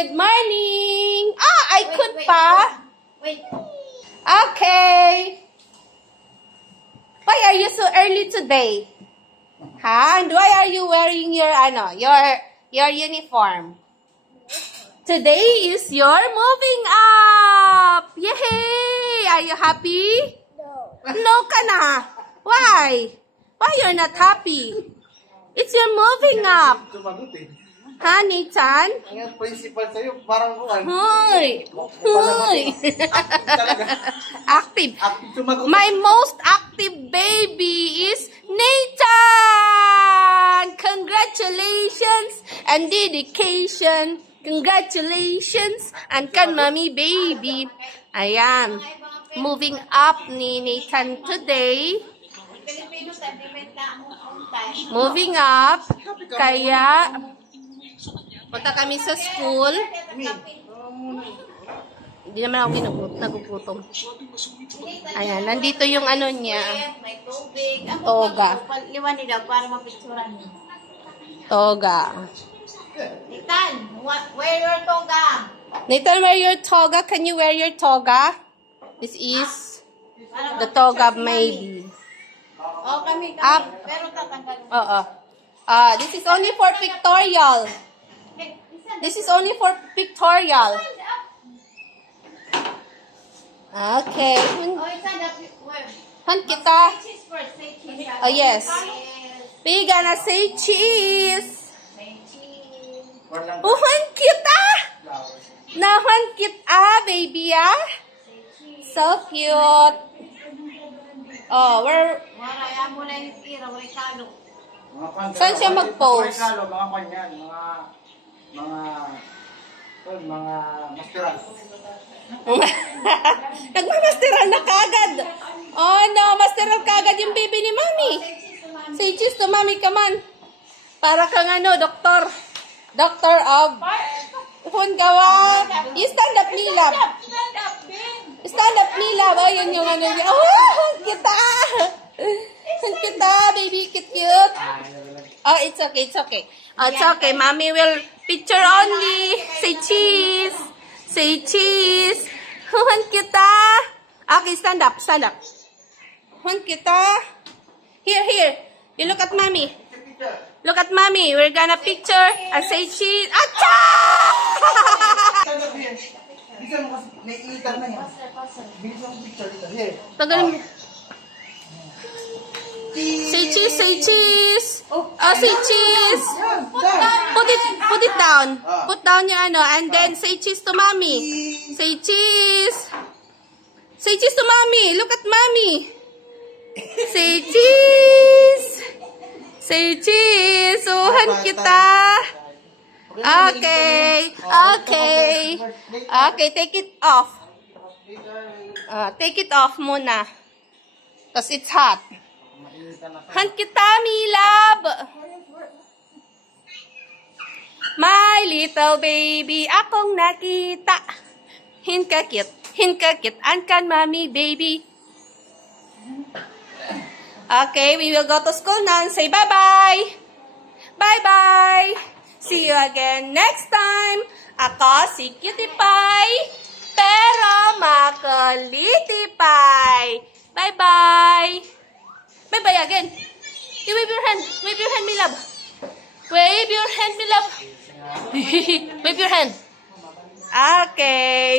Good morning. Ah, I could pa. Wait. Okay. Why are you so early today? Huh? And why are you wearing your uniform? Today is your moving up. Yay! Are you happy? No. No ka na. Why? Why you're not happy? It's your moving up. Ha, Nathan? Ang principal sa'yo, parang kuhan. Hoy! Hoy! Active. Sumagot. My most active baby is Nathan! Congratulations and dedication. Congratulations and kan mommy baby. Ayan. Moving up ni Nathan today. Moving up. Kaya punta kami sa school. Hindi naman ako nagugutom. Ayan, nandito yung ano niya. Toga. Liwan nila para mapicturan niyo. Toga. Nathan, wear your toga. Nathan, wear your toga. Can you wear your toga? This is the toga maybe. Oh, kami. Up. Pero tatanggalin. Oo. This is only for pictorial. This is only for pictorial. Okay. Oh, stand up. Where? Han kita. Say cheese first. Say cheese. Oh, yes. We gonna say cheese. Say cheese. Han kita. Nahan kita, baby, ah. So cute. Oh, we're... Maraya mo lang yung tira. Wala kalo. Saan siya mag-post? Mga kanyan, mga masteral. Nagmamasteral na kagad. Oh no, masteral kagad yung baby ni Mami. Say cheese to Mami, come on. Para kang ano, doktor. Doctor of... Gawa. You stand up, Milab. Stand up, Ben. Stand up, Milab. Oh, yun yung ano niya. Oh, kita. Kita, baby, cute. Oh, it's okay, it's okay. Oh, it's okay. Mommy will picture only. Say cheese. Say cheese. Huhan kita. Okay, stand up, stand up. Huhan kita. Here. You look at Mommy. Look at Mommy. We're gonna picture and say cheese. Acha! Bisa mo kasi, naiitar na yan. Bisa mo picture dito. Here. Tagal mo. Say cheese, say cheese. Oh, say cheese. Put it down. Put down your ano, and then say cheese to Mommy. Say cheese. Say cheese to Mommy. Look at Mommy. Say cheese. Say cheese. Suhan kita. Okay. Okay, take it off. Take it off muna. Because it's hot. Han kita, Milab. My little baby, akong nakita. Hinkakit, an kan Mommy baby. Okay, we will go to school now and say bye-bye. Bye-bye. See you again next time. Ako si Cutie Pie, pero makuliti pie. Bye-bye. Bye-bye again. You wave your hand. Wave your hand, Milab. Wave your hand, Milab. Wave your hand. Okay.